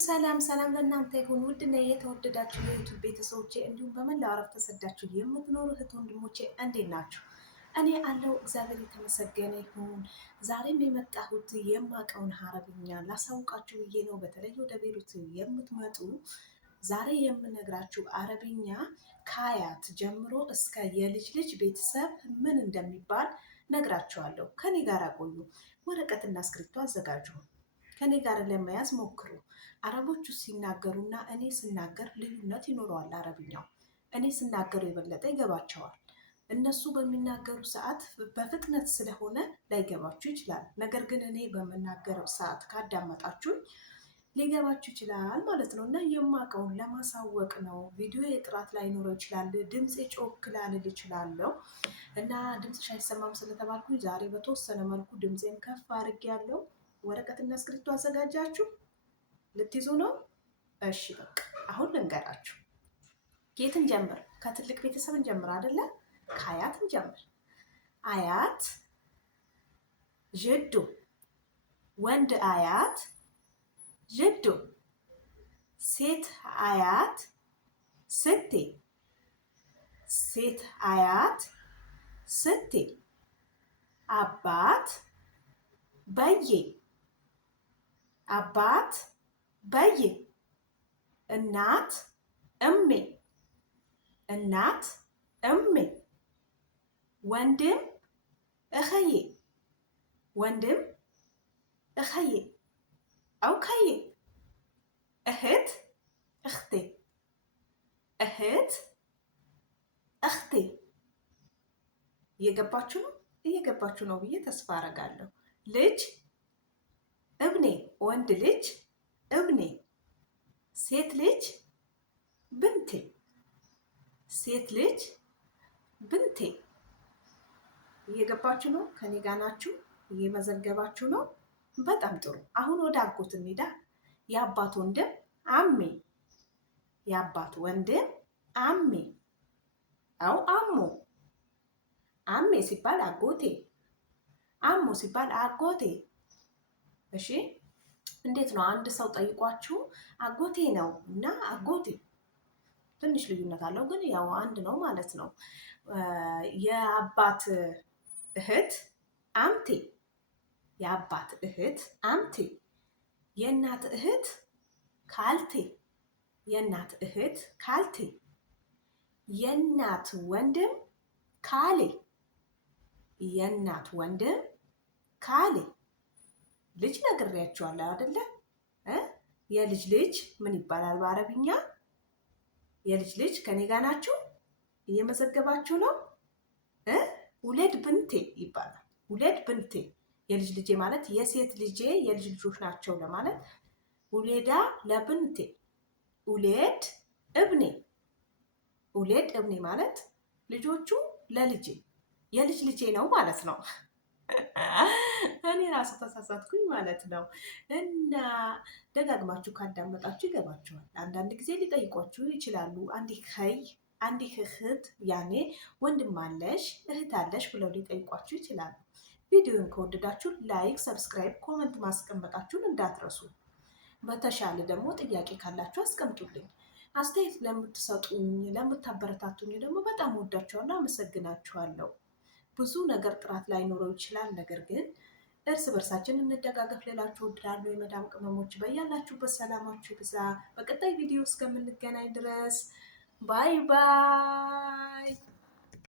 ሰላም ሰላም ለእናንተ ይሁን። ውድና የተወደዳችሁ የዩቱብ ቤተሰቦቼ እንዲሁም በመላው ዓለም ተሰዳችሁ የምትኖሩ እህት ወንድሞቼ እንዴት ናችሁ? እኔ አለው እግዚአብሔር የተመሰገነ ይሁን። ዛሬም የመጣሁት የማውቀውን አረብኛ ላሳውቃችሁ ብዬ ነው። በተለይ ወደ ቤሩት የምትመጡ ዛሬ የምነግራችሁ አረብኛ ከአያት ጀምሮ እስከ የልጅ ልጅ ቤተሰብ ምን እንደሚባል ነግራችኋለሁ። ከኔ ጋር ቆዩ። ወረቀትና እስክሪብቶ አዘጋጁ። ከኔ ጋር ለመያዝ ሞክሩ። አረቦቹ ሲናገሩና እኔ ስናገር ልዩነት ይኖረዋል። አረብኛው እኔ ስናገሩ የበለጠ ይገባቸዋል። እነሱ በሚናገሩ ሰዓት በፍጥነት ስለሆነ ላይገባችሁ ይችላል። ነገር ግን እኔ በምናገረው ሰዓት ካዳመጣችሁኝ ሊገባችሁ ይችላል ማለት ነው። እና የማውቀውን ለማሳወቅ ነው። ቪዲዮ የጥራት ላይኖረው ይችላል። ድምፅ ጮክ ላልል እችላለሁ እና ድምፅሽ አይሰማም ስለተባልኩኝ ዛሬ በተወሰነ መልኩ ድምፄን ከፍ አድርጌያለሁ። ወረቀትና እስክሪብቶ አዘጋጃችሁ? ልትይዙ ነው? እሺ በቃ አሁን ልንገራችሁ። የትን ጀምር? ከትልቅ ቤተሰብ እንጀምር አይደለ? ከአያት እንጀምር። አያት ጅዱ፣ ወንድ አያት ጅዱ፣ ሴት አያት ስቴ፣ ሴት አያት ስቴ፣ አባት በዬ፣ አባት በዬ፣ እናት እሜ፣ እናት እሜ፣ ወንድም እኸዬ፣ ወንድም እኸዬ አው ከዬ፣ እህት እኽቴ፣ እህት እኽቴ። እየገባችሁ ነው? እየገባችሁ ነው ብዬ ተስፋ አረጋለሁ። ልጅ እብኔ፣ ወንድ ልጅ እብኔ፣ ሴት ልጅ ብንቴ፣ ሴት ልጅ ብንቴ። እየገባችሁ ነው? ከኔ ጋር ናችሁ? እየመዘገባችሁ ነው? በጣም ጥሩ። አሁን ወደ አጎት እንሂዳ። የአባት ወንድም አሜ፣ የአባት ወንድም አሜ አው አሞ። አሜ ሲባል አጎቴ፣ አሞ ሲባል አጎቴ። እሺ እንዴት ነው? አንድ ሰው ጠይቋችሁ አጎቴ ነው እና አጎቴ ትንሽ ልዩነት አለው፣ ግን ያው አንድ ነው ማለት ነው። የአባት እህት አምቴ፣ የአባት እህት አምቴ፣ የእናት እህት ካልቴ፣ የእናት እህት ካልቴ፣ የእናት ወንድም ካሌ፣ የእናት ወንድም ካሌ። ልጅ ነግሬያችኋለሁ አይደለ? የልጅ ልጅ ምን ይባላል በአረብኛ? የልጅ ልጅ ከኔ ጋር ናችሁ? እየመዘገባችሁ ነው? ውሌድ ብንቴ ይባላል። ውሌድ ብንቴ። የልጅ ልጄ ማለት የሴት ልጄ የልጅ ልጆች ናቸው ለማለት ውሌዳ ለብንቴ። ውሌድ እብኔ፣ ውሌድ እብኔ ማለት ልጆቹ ለልጄ የልጅ ልጄ ነው ማለት ነው። እኔ ራሱ ተሳሳትኩኝ ማለት ነው። እና ደጋግማችሁ ካዳመጣችሁ ይገባችኋል። አንዳንድ ጊዜ ሊጠይቋችሁ ይችላሉ። አንዲህ ከይ አንዲህ እህት፣ ያኔ ወንድም አለሽ እህት አለሽ ብለው ሊጠይቋችሁ ይችላሉ። ቪዲዮን ከወደዳችሁ ላይክ፣ ሰብስክራይብ፣ ኮመንት ማስቀመጣችሁን እንዳትረሱ። በተሻለ ደግሞ ጥያቄ ካላችሁ አስቀምጡልኝ። አስተያየት ለምትሰጡኝ ለምታበረታቱኝ ደግሞ በጣም ወዳችኋለሁ፣ አመሰግናችኋለሁ። ብዙ ነገር ጥራት ላይኖረው ይችላል። ነገር ግን እርስ በርሳችን እንደጋገፍ ልላችሁ እወዳለሁ። የመዳም ቅመሞች በያላችሁበት ሰላማችሁ ይብዛ። በቀጣይ ቪዲዮ እስከምንገናኝ ድረስ ባይ ባይ።